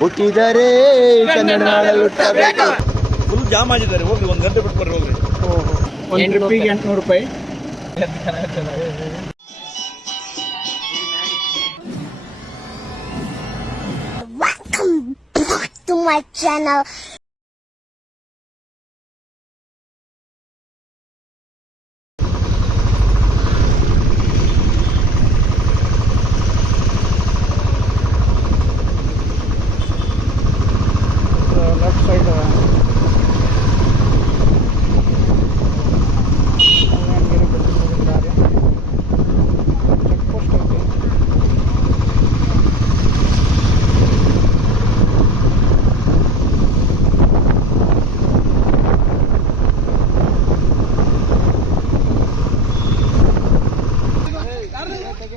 ಹುಟ್ಟಿದರೆ ಕನ್ನಡ ಹುಟ್ಟಬೇಕು. Full jam ಆಗಿದ್ದಾರೆ ಹೋಗ್ರಿ ಒಂದು ಗಂಟೆ ಬಿಟ್ಟು ಬರ್ರಿ ಹೋಗ್ರಿ. ಒಂದು ಟ್ರಿಪ್ಪಿಗೆ ಎಂಟುನೂರು ರೂಪಾಯಿ. Welcome back to my channel. Left side check post ಐತಿ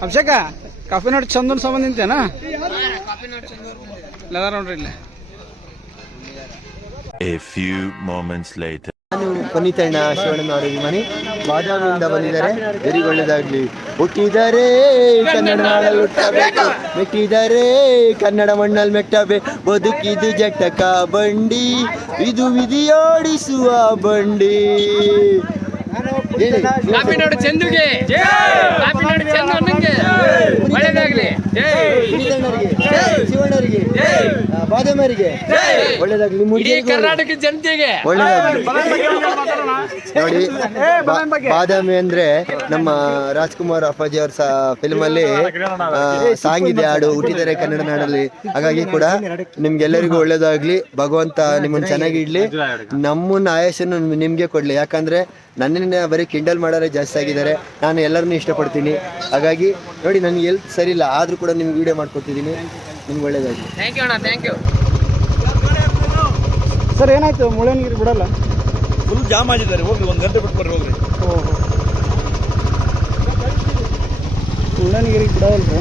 ಅಭಿಷೇಕ ಕಾಫಿ ನೋಡಿ ಚಂದನ್ ಸಂಬಂಧ ನಿಂತೇನಾ ನೋಡ್ರಿ ಇಲ್ಲಿ. A few moments later. ನಾನು ಪುನೀತಣ್ಣ ಶಿವಣ್ಣ ಅವರ ಮನೆ ಬಾದಾಮಿಯಿಂದ ಬಂದಿದ್ದಾರೆ. ವೆರಿ ಒಳ್ಳೆದಾಗ್ಲಿ. ಹುಟ್ಟಿದರೆ ಕನ್ನಡ ನಾಡಲ್ಲಿ ಹುಟ್ಟಬೇಕು. ಮೆಟ್ಟಿದರೆ ಕನ್ನಡ ಮಣ್ಣಲ್ಲಿ ಮೆಟ್ಟಬೇಕು. ಬದುಕಿದು ಜಟಕ ಬಂಡಿ. ಇದು ವಿಧಿಯೋಡಿಸುವ ಬಂಡಿ. ಹೇಳಿ. ಕಾಪಿ ನೋಡಿ ಚಂದುಗೆ ಕಾಪಿ ನೋಡಿ ಚಂದು ಅನ್ನಂಗೆ ಶಿವಣ್ಣರಿಗೆ ಆ, ಬಾದಾಮರಿಗೆ ಒಳ್ಳೆದಾಗ್ಲಿ ಕರ್ನಾಟಕ ಜನತೆಗೆ. ಒಳ್ಳೆದಾಗ್ಲಿ. ನೋಡಿ ಬಾದಾಮಿ ಅಂದ್ರೆ ನಮ್ಮ ರಾಜ್ಕುಮಾರ್ ಅಪ್ಪಾಜಿ ಅವ್ರ ಫಿಲ್ಮ್ ಅಲ್ಲಿ ಸಾಂಗ್ ಇದೆ ಹಾಡು ಹುಟ್ಟಿದರೆ ಕನ್ನಡ ನಾಡಲ್ಲಿ. ಹಾಗಾಗಿ ಕೂಡ ನಿಮ್ಗೆಲ್ಲರಿಗೂ ಒಳ್ಳೇದಾಗ್ಲಿ. ಭಗವಂತ ನಿಮ್ಮನ್ನ ಚೆನ್ನಾಗಿ ಇಡ್ಲಿ. ನಮ್ಮನ್ನ ಆಯಸ್ಸನ್ನು ನಿಮ್ಗೆ ಕೊಡ್ಲಿ. ಯಾಕಂದ್ರೆ ನನ್ನನ್ನ ಬರೀ ಕಿಂಡಲ್ ಮಾಡೋರೆ ಜಾಸ್ತಿ ಆಗಿದ್ದಾರೆ. ನಾನು ಎಲ್ಲರನ್ನೂ ಇಷ್ಟಪಡ್ತೀನಿ. ಹಾಗಾಗಿ ನೋಡಿ ನನಗೆ ಎಲ್ಲಿ ಸರಿ ಇಲ್ಲ. ಆದ್ರೂ ಕೂಡ ನಿಮ್ಗೆ ವಿಡಿಯೋ ಮಾಡ್ಕೊತಿದ್ದೀನಿ ನಿಮ್ಗೆ ಒಳ್ಳೇದಾಗಿ ಥ್ಯಾಂಕ್ ಯು ಅಣ್ಣ ಥ್ಯಾಂಕ್ ಯು ಸರ್ ಏನಾಯ್ತು? ಮುಳ್ಳಯ್ಯನಗಿರಿ ಬಿಡಲ್ಲ? ಫುಲ್ ಜಾಮ್ ಆಗಿದ್ದಾರೆ. ಹೋಗಿ ಒಂದು ಗಂಟೆ ಬಿಟ್ಟು ಬರ್ರಿ ಹೋಗ್ರಿ ಓಹೋ ನೀರಿಗೆ ಬಿಡವಲ್ರಿ?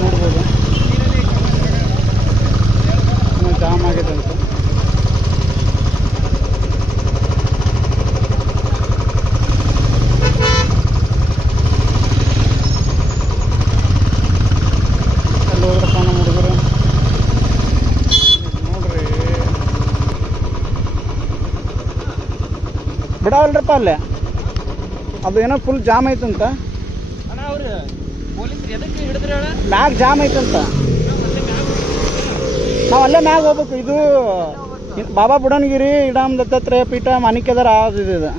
ನೋಡ್ಬೋದು. ಜಾಮ್ ಆಗಿದೆ ಅಂತ ಅಲ್ಲಿ ಹೋದ್ರಪ್ಪ ನಮ್ಮ ಹುಡುಗರು ನೋಡ್ರಿ ಬಿಡವಲ್ರಪ್ಪ ಅಲ್ಲೇ. ಅದು ಏನೋ ಫುಲ್ ಜಾಮ್ ಐತಂತ. ಮ್ಯಾಗ ಜಾಮ್ ಐತಂತ. ನಾವು ಅಲ್ಲೇ ಮ್ಯಾಗ ಹೋಗ್ಬೇಕು. ಇದು ಇದ್ ಬಾಬಾ ಬುಡನ್ಗಿರಿ ಇಡಾಮ್ ದತ್ತಾತ್ರೇಯ ಪೀಠ ಮಾಣಿಕ್ಯದರ ಅದು ಇದು ಇದು.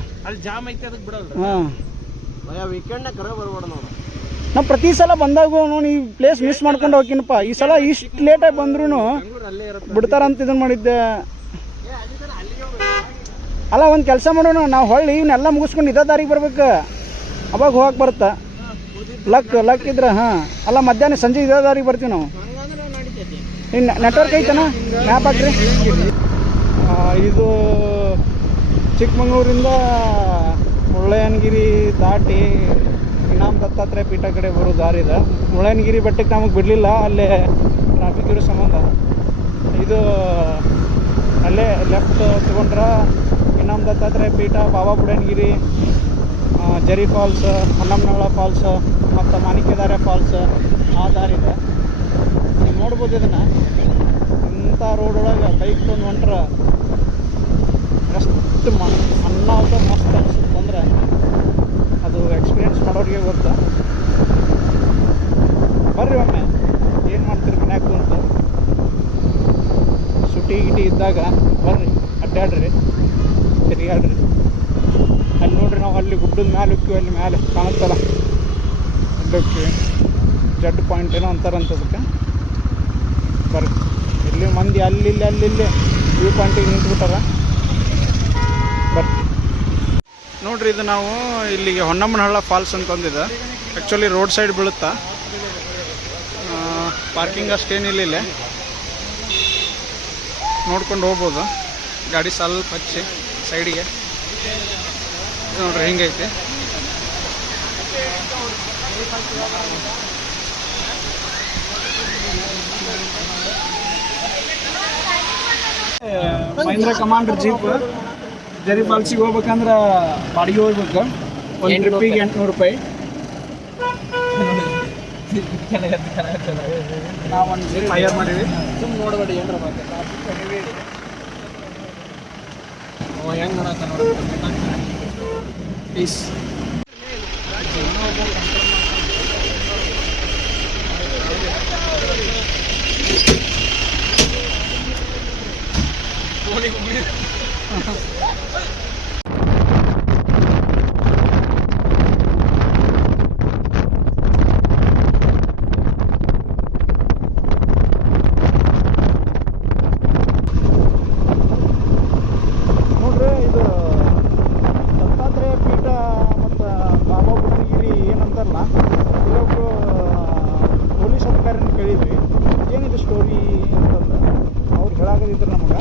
ಜಾಮ್ ಐತೆ ಅದಕ್ಕೆ ಬಿಡೋದು ಹಾಂ. ವೀಕೆಂಡ್ ಕರ ಬರ್ಬೇಡ ನಾವು. ನಾವು ಪ್ರತಿ ಸಲ ಬಂದಾಗ ನೋಡಿ ಈ ಪ್ಲೇಸ್ ಮಿಸ್ ಮಾಡ್ಕೊಂಡು ಹೋಗಿನಪ್ಪ. ಈ ಸಲ ಇಷ್ಟು ಲೇಟಾಗಿ ಬಂದ್ರೂ ಬಿಡ್ತಾರಂತ ಇದನ್ನ ಮಾಡಿದ್ದೆ. ಅಲ್ಲ, ಒಂದು ಕೆಲಸ ಮಾಡೋಣ. ನಾವು ಹೊಳ್ಳಿ ಇವನ್ನೆಲ್ಲ ಮುಗಿಸ್ಕೊಂಡು ಇದೇ ದಾರಿಗೆ ಬರ್ಬೇಕು. ಅವಾಗ ಹೋಗಕ್ಕೆ ಬರುತ್ತೆ? ಲಕ್ ಲಕ್ ಇದ್ರೆ, ಹಾಂ. ಅಲ್ಲ, ಮಧ್ಯಾಹ್ನ ಸಂಜೆ ಇದೇ ದಾರಿಗೆ ಬರ್ತೀವಿ ನಾವು. ಇನ್ನು ನೆಟ್ವರ್ಕ್ ಐತನ? ಮ್ಯಾಪ್ ಹಾಕ್ರಿ. ಇದು ಚಿಕ್ಕಮಂಗ್ಳೂರಿಂದ ಮುಳ್ಳಯ್ಯನಗಿರಿ ದಾಟಿ ಇನಾಮ್ ದತ್ತಾತ್ರೇಯ ಪೀಠ ಕಡೆ ಬರೋ ದಾರಿ ಇದೆ. ಮುಳ್ಳಯ್ಯನಗಿರಿ ಬೆಟ್ಟಕ್ಕೆ ನಮಗೆ ಬಿಡಲಿಲ್ಲ, ಅಲ್ಲೇ ಟ್ರಾಫಿಕ್ ಇರೋ ಸಂಬಂಧ. ಇದು ಅಲ್ಲೇ ಲೆಫ್ಟ್ ತಗೊಂಡ್ರೆ ಇನಾಮ್ ದತ್ತಾತ್ರೇಯ ಪೀಠ, ಬಾಬಾ ಬುಡನ್ಗಿರಿ ಜರಿ ಫಾಲ್ಸ್ ಹೊನ್ನಂನಗಳ ಫಾಲ್ಸ್, ಮತ್ತು ಮಾಣಿಕ್ಯದಾರ ಫಾಲ್ಸ್ ಆ ದಾರಿ ಇದೆ. ನೀವು ನೋಡ್ಬೋದು ಇದನ್ನು. ಇಂಥ ರೋಡ್ ಒಳಗೆ ಬೈಕ್ ತೊಂದು ಹೊಂಟ್ರೆ ಎಷ್ಟು ಮಣ್ಣು ಮಸ್ತ್ ಅನಿಸುತ್ತೆ. ಅಂದರೆ ಅದು ಎಕ್ಸ್ಪೀರಿಯನ್ಸ್ ಮಾಡೋರಿಗೆ ಗೊತ್ತಾ. ಬರ್ರಿ ಒಮ್ಮೆ. ಏನು ಮಾಡ್ತೀರಿ ಮನ್ಯಾಗ ಕುಂತು? ಸುಟಿ ಗಿಟಿ ಇದ್ದಾಗ ಬರ್ರಿ ಅಡ್ಡಾಡ್ರಿ ತಿರುಗಾಡ್ರಿ ಅಲ್ಲಿ ನೋಡ್ರಿ ನಾವು ಅಲ್ಲಿ ಗುಡ್ಡದ ಮ್ಯಾಲೆ ಹೊಕ್ಕಿವಿ ಅಲ್ಲಿ ಮ್ಯಾಲೆ ಕಾಣುತ್ತಲ್ಲ. ಅಲ್ಲಿ ಜಡ್ ಪಾಯಿಂಟ್ ಏನೋ ಅಂತಾರಂತ ಅದಕ್ಕೆ ಬರ್ರಿ ಇಲ್ಲಿ ಮಂದಿ ಅಲ್ಲಿ, ಇಲ್ಲಿ ಅಲ್ಲಿ, ಇಲ್ಲಿ ವ್ಯೂ ಪಾಯಿಂಟಿಗೆ ನಿಂತ್ಬಿಟ್ಟಾರ. ಬರ್ರಿ ನೋಡ್ರಿ ಇದು ನಾವು ಇಲ್ಲಿಗೆ ಹೊನ್ನಮ್ಮನಹಳ್ಳ ಫಾಲ್ಸ್ ಅಂತ ಒಂದಿದೆ. ಆ್ಯಕ್ಚುಲಿ ರೋಡ್ ಸೈಡ್ ಬೀಳುತ್ತಾ? ಪಾರ್ಕಿಂಗ್ ಅಷ್ಟೇನಿಲ್ಲ ಇಲ್ಲೇ. ನೋಡ್ಕೊಂಡು ಹೋಗ್ಬೋದು. ಗಾಡಿ ಸ್ವಲ್ಪ ಹಚ್ಚಿ. ಸೈಡಿಗೆ. ನೋಡ್ರಿ ಹಿಂಗೈತೆ. ಮಹೇಂದ್ರ ಕಮಾಂಡರ್ ಜೀಪ್ ಜರಿ ಫಾಲ್ಸಿಗೆ ಹೋಗ್ಬೇಕಂದ್ರೆ ಬಾಡಿಗೆ ಹೋಗ್ಬೇಕು. ಒಂದು ಟ್ರಿಪ್ಪಿಗೆ ಎಂಟುನೂರು ರೂಪಾಯಿ. ನಾವೊಂದು ಫೈರ್ ಮಾಡೀವಿ. ಸುಮ್ಮನೆ ನೋಡಬೇಡಿ ಏನಾರ ಅವ ಹೆಂಗೆ ಮಾಡತ್ತ ನೋಡಿ ಪ್ಲೀಸ್ ನೋಡ್ರಿ ಇದು ದತ್ತಾತ್ರೇಯ ಪೀಠ ಮತ್ತು ಬಾಬಾ ಬುಡನಗಿರಿ ಏನಂತಾರಲ್ಲ ಇಲ್ಲೊಬ್ರು ಪೊಲೀಸ್ ಅಧಿಕಾರಿನ ಕೇಳಿದ್ವಿ ಏನಿದೆ ಸ್ಟೋರಿ ಅಂತಂದು ಹೇಳಾಗದಿದ್ರು ನಮಗೆ.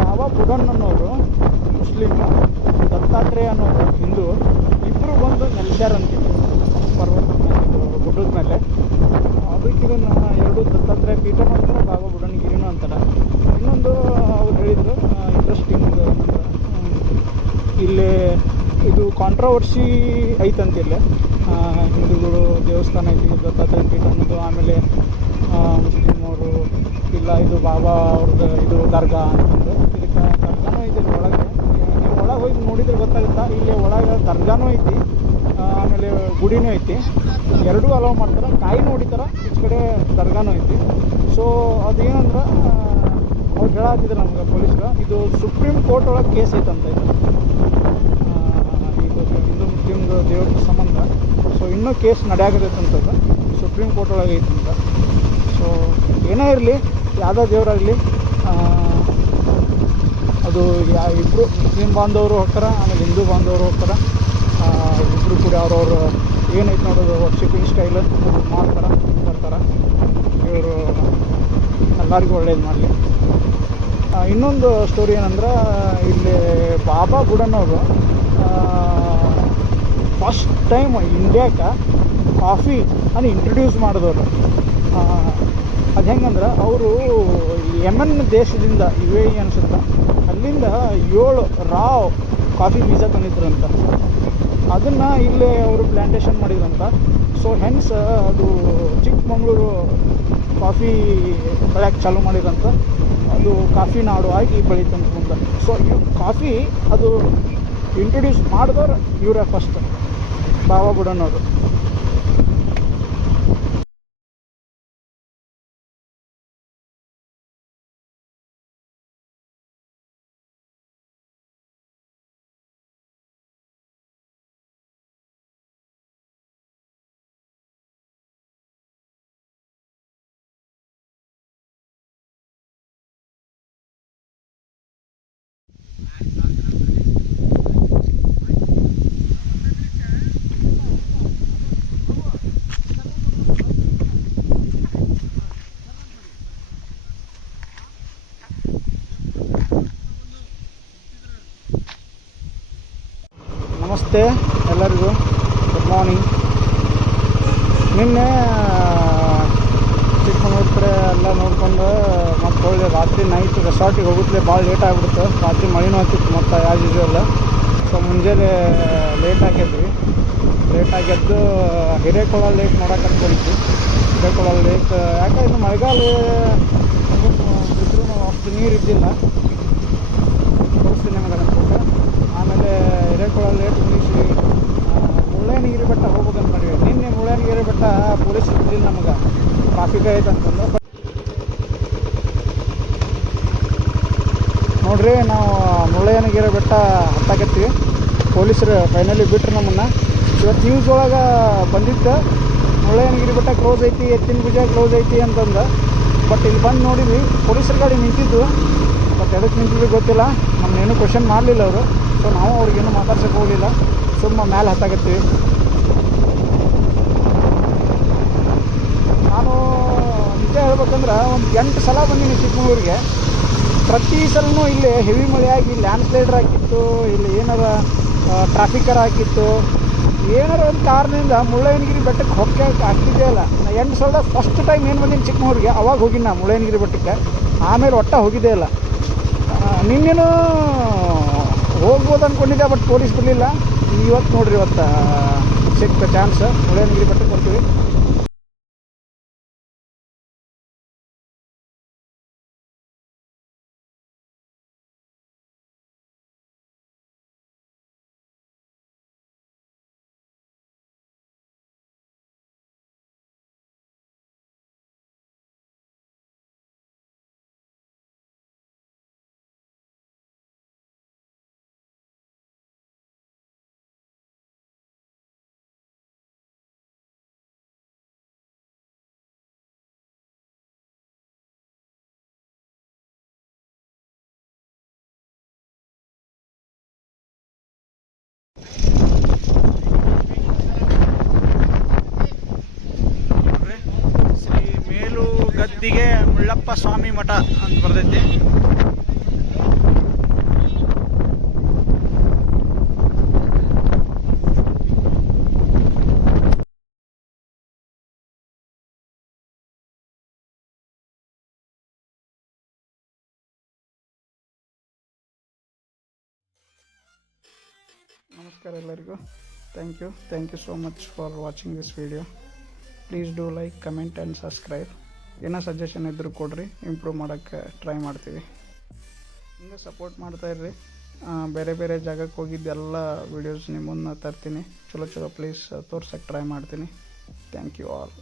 ಯಾವ ಬುಡನ್ ಅನ್ನೋರು ಮುಸ್ಲಿಮ್ ದತ್ತಾತ್ರೇಯ ಅನ್ನೋರು ಹಿಂದೂ. ಇಬ್ಬರು ಬಂದು ನೆಲೆಸ್ಯಾರಂತೀವಿ ಪರ್ವತ ಮೇಲೆ ಇದು ಗುಡ್ಡದ ಮೇಲೆ. ಅದಕ್ಕೆ ಇದನ್ನು ಎರಡು ದತ್ತಾತ್ರೇಯ ಪೀಠ ಮಾಡ್ತಾರೆ ಬಾಬಾ ಬುಡನ್ಗಿರಿನೂ ಅಂತಾರೆ. ಇನ್ನೊಂದು ಅವ್ರು ಹೇಳಿದ್ರು ಇಂಟ್ರೆಸ್ಟಿಂಗ್ ಇಲ್ಲಿ ಇದು ಕಾಂಟ್ರವರ್ಸಿ ಐತಂತಿಲ್ಲ ಹಿಂದೂಗಳು ದೇವಸ್ಥಾನ ಐತಿ, ದತ್ತಾತ್ರೇಯ ಪೀಠ ಅನ್ನೋದು, ಆಮೇಲೆ ಇಲ್ಲ, ಇದು ಬಾಬಾ ಅವ್ರದ್ದು ಇದು ದರ್ಗಾ ಅಂತಂದು ಇದಕ್ಕೆ ದರ್ಗಾನೂ ಐತಿ ಇಲ್ಲಿ ಒಳಗೆ. ನೀವು ಒಳಗೆ ಹೋಗಿ ನೋಡಿದ್ರೆ ಗೊತ್ತಾಗುತ್ತಾ, ಇಲ್ಲಿ ಒಳಗೆ ದರ್ಗಾನೂ ಐತಿ ಆಮೇಲೆ ಗುಡಿನೂ ಐತಿ. ಎರಡೂ ಅಲೋ ಮಾಡ್ತಾರೆ. ಕಾಯಿ ನೋಡಿತಾರ ಈಚ ಕಡೆ ದರ್ಗಾನೂ ಐತಿ. ಸೊ ಅದೇನಂದ್ರೆ ಅವ್ರು ಹೇಳತ್ತಿದ್ರು ನಮ್ಗೆ ಪೊಲೀಸ್ರು, ಇದು ಸುಪ್ರೀಂ ಕೋರ್ಟ್ ಒಳಗೆ ಕೇಸ್ ಐತಂತ ಇದು. ಇದು ಹಿಂದೂ ಮುಸ್ಲಿಮ್ ದೇವ್ರ ಸಂಬಂಧ. ಸೊ ಇನ್ನೂ ಕೇಸ್ ನಡೆಯಾಗತ್ತಂತದ್ದು ಸುಪ್ರೀಂ ಕೋರ್ಟ್ ಒಳಗೆ ಐತಂತ ಸೊ ಏನೇ ಇರಲಿ, ಯಾವುದೇ ದೇವರಾಗಲಿ ಅದು ಯಾ ಇಬ್ಬರು ಮುಸ್ಲಿಂ ಬಾಂಧವರು ಹೋಗ್ತಾರೆ, ಆಮೇಲೆ ಹಿಂದೂ ಬಾಂಧವರು ಹೋಗ್ತಾರೆ. ಇಬ್ಬರು ಕೂಡ ಅವ್ರವ್ರ ಏನೈತೆ ನೋಡೋದು ವರ್ಷಿಪಿಂಗ್ ಸ್ಟೈಲ್ ಮಾಡ್ತಾರೆ ಬರ್ತಾರೆ ಇವರು ಎಲ್ಲರಿಗೂ ಒಳ್ಳೇದು ಮಾಡಲಿ. ಇನ್ನೊಂದು ಸ್ಟೋರಿ ಏನಂದ್ರೆ, ಇಲ್ಲಿ ಬಾಬಾ ಬುಡನವರು ಫಸ್ಟ್ ಟೈಮ್ ಇಂಡಿಯಾಕ್ಕೆ ಕಾಫಿ ಅನ್ನು ಇಂಟ್ರಡ್ಯೂಸ್ ಮಾಡಿದವರು. ಅದು ಹೆಂಗಂದ್ರೆ ಅವರು ಯಮನ್ ದೇಶದಿಂದ ಯು ಎ ಇ ಅನ್ಸುತ್ತೆ, ಅಲ್ಲಿಂದ ಏಳು ರಾವ್ ಕಾಫಿ ಬೀಜ ತಂದಿದ್ರಂತ. ಅದನ್ನು ಇಲ್ಲೇ ಅವರು ಪ್ಲ್ಯಾಂಟೇಷನ್ ಮಾಡಿದ್ರಂತ. ಸೊ ಹೆನ್ಸ್ ಅದು ಚಿಕ್ಕಮಂಗ್ಳೂರು ಕಾಫಿ ಬೆಳೆಯೋಕ್ಕೆ ಚಾಲೂ ಮಾಡಿದ್ರಂತ. ಅದು ಕಾಫಿ ನಾಡು ಆಗಿ ಬೆಳೀತಂತ ಮುಂದೆ ಸೊ ಇವ್ ಕಾಫಿ ಅದು ಇಂಟ್ರೊಡ್ಯೂಸ್ ಮಾಡಿದವ್ರು ಇವರೇ ಫಸ್ಟ್ ಬಾಬಾ ಬುಡನವರು ನಮಸ್ತೆ ಎಲ್ಲರಿಗೂ. ಗುಡ್ ಮಾರ್ನಿಂಗ್ ನಿನ್ನೆ ಚಿಕ್ಕಮಗಳೂರು ಕಡೆ ಎಲ್ಲ ನೋಡಿಕೊಂಡು, ಮತ್ತು ಹೊಳ್ಳಿ ರಾತ್ರಿ ನೈಟ್ ರೆಸಾರ್ಟಿಗೆ ಹೋಗುತ್ತಲೇ ಭಾಳ ಲೇಟ್ ಆಗಿಬಿಡ್ತು ರಾತ್ರಿ ಮಳೆನೂ ಆಗ್ತಿತ್ತು ಮತ್ತು ಆ್ಯಸ್ ಎಲ್ಲ ಸೊ ಮುಂಜಾನೆ ಲೇಟ್ ಆಗಿದ್ವಿ ಲೇಟ್ ಆಗಿದ್ದು ಹಿರೇಕೊಳ ಲೇಕ್ ಅಂತ ಅನ್ಕೊಂಡಿದ್ವಿ ಹಿರೇಕೊಳ ಲೇಕ್ ಯಾಕೆ ಇನ್ನು ಮಳೆಗಾಲ ಬಿದ್ದರೂ ಅಷ್ಟು ನೀರು ಇದ್ದಿಲ್ಲ ತೋರಿಸ್ತೀನಿ ನಿಮಗೆ ಅನ್ಕೊಂಡು ಹಿರೇಕೊಳ ಲೇಟ್ ಮುಗಿಸಿ ಮುಳ್ಳಯ್ಯನಗಿರಿ ಬೆಟ್ಟ ಹೋಗ್ಬೇಕಂತ ಮಾಡಿವಿ ನಿನ್ನೆ ಮುಳ್ಳಯ್ಯನಗಿರಿ ಬೆಟ್ಟ ಪೊಲೀಸ್ ಬಿಡಲಿಲ್ಲ ನಮಗೆ. ಟ್ರಾಫಿಕ್ ಐತೆ ಅಂತಂದು. ನೋಡ್ರಿ, ನಾವು ಮುಳ್ಳಯ್ಯನಗಿರಿ ಬೆಟ್ಟ ಹತ್ತಾಕತ್ತೀವಿ. ಪೊಲೀಸರು ಫೈನಲಿ ಬಿಟ್ರು ನಮ್ಮನ್ನು. ಇವತ್ತು ನ್ಯೂಸ್ ಒಳಗೆ ಬಂದಿತ್ತು ಮುಳ್ಳಯ್ಯನಗಿರಿ ಬೆಟ್ಟ ಕ್ಲೋಸ್ ಐತಿ, ಎತ್ತಿನ ಭುಜ ಕ್ಲೋಸ್ ಐತಿ ಅಂತಂದು. ಬಟ್ ಇಲ್ಲಿ ಬಂದು ನೋಡಿದ್ವಿ, ಪೊಲೀಸರ ಗಾಡಿ ನಿಂತಿದ್ದು. ಬಟ್ ಎದಕ್ಕೆ ನಿಂತಿದ್ದು ಗೊತ್ತಿಲ್ಲ. ನಮ್ಮನ್ನೇನು ಕ್ವಶನ್ ಮಾಡಲಿಲ್ಲ ಅವರು. ಸೊ ನಾವು ಅವ್ರಿಗೇನು ಮಾತಾಡ್ಸಕ್ಕೆ ಹೋಗಲಿಲ್ಲ. ಸುಮ್ಮ ಮೇಲೆ ಹತ್ತಾಗತ್ತೀವಿ. ನಾನು ನಿಜ ಹೇಳ್ಬೇಕಂದ್ರೆ ಒಂದು ಎಂಟು ಸಲ ಬಂದೀನಿ ಚಿಕ್ಕಮಗಳೂರಿಗೆ ಪ್ರತಿ ಸಲನೂ ಇಲ್ಲಿ ಹೆವಿ ಮಳೆಯಾಗಿ ಲ್ಯಾಂಡ್ ಸ್ಲೈಡರ್ ಹಾಕಿತ್ತು, ಇಲ್ಲಿ ಏನಾರ ಟ್ರಾಫಿಕರ್ ಹಾಕಿತ್ತು. ಏನಾರ ಒಂದು ಕಾರಣದಿಂದ ಮುಳ್ಳಯ್ಯನಗಿರಿ ಬೆಟ್ಟಕ್ಕೆ ಆಗ್ತಿದ್ದೇ ಇಲ್ಲ. ನಾ ಎಂಟು ಸಲ ಫಸ್ಟ್ ಟೈಮ್ ಏನು ಬಂದೀನಿ ಚಿಕ್ಕಮಗಳೂರಿಗೆ ಅವಾಗ ಹೋಗಿನಿ ನಾ ಮುಳ್ಳಯ್ಯನಗಿರಿ ಬೆಟ್ಟಕ್ಕೆ. ಆಮೇಲೆ ಒಟ್ಟ ಹೋಗಿದ್ದೇ ಇಲ್ಲ. ನಿನ್ನೇನು ಹೋಗ್ಬೋದು ಅಂದ್ಕೊಂಡಿದ್ದೆ ಬಟ್ ಪೊಲೀಸ್ ಬರಲಿಲ್ಲ. ಇವತ್ತು ನೋಡ್ರಿ ಇವತ್ತು ಸಿಕ್ತ ಚಾನ್ಸ್ ಮುಳ್ಳಯ್ಯನಗಿರಿ ಬೆಟ್ಟಕ್ಕೆ ಬರ್ತೀವಿ ಗದ್ದಿಗೆ ಮುಳ್ಳಪ್ಪ ಸ್ವಾಮಿ ಮಠ ಅಂತ ಬರ್ತೈತಿ. ನಮಸ್ಕಾರ ಎಲ್ಲರಿಗೂ. Thank you thank you so much for watching this video please do like comment and subscribe ಏನೋ ಸಜೆಷನ್ ಇದ್ದರೂ ಕೊಡ್ರಿ ಇಂಪ್ರೂವ್ ಮಾಡೋಕ್ಕೆ ಟ್ರೈ ಮಾಡ್ತೀವಿ. ಹಿಂಗೆ ಸಪೋರ್ಟ್ ಮಾಡ್ತಾ ಮಾಡ್ತಾಯಿರ್ರಿ ಬೇರೆ ಬೇರೆ ಜಾಗಕ್ಕೆ ಹೋಗಿದ್ದೆಲ್ಲ ವೀಡಿಯೋಸ್ ಮುಂದೆ ತರ್ತೀನಿ. ಚಲೋ ಚಲೋ ಪ್ಲೇಸ್ ತೋರ್ಸೋಕ್ಕೆ ಟ್ರೈ ಮಾಡ್ತೀನಿ. Thank you all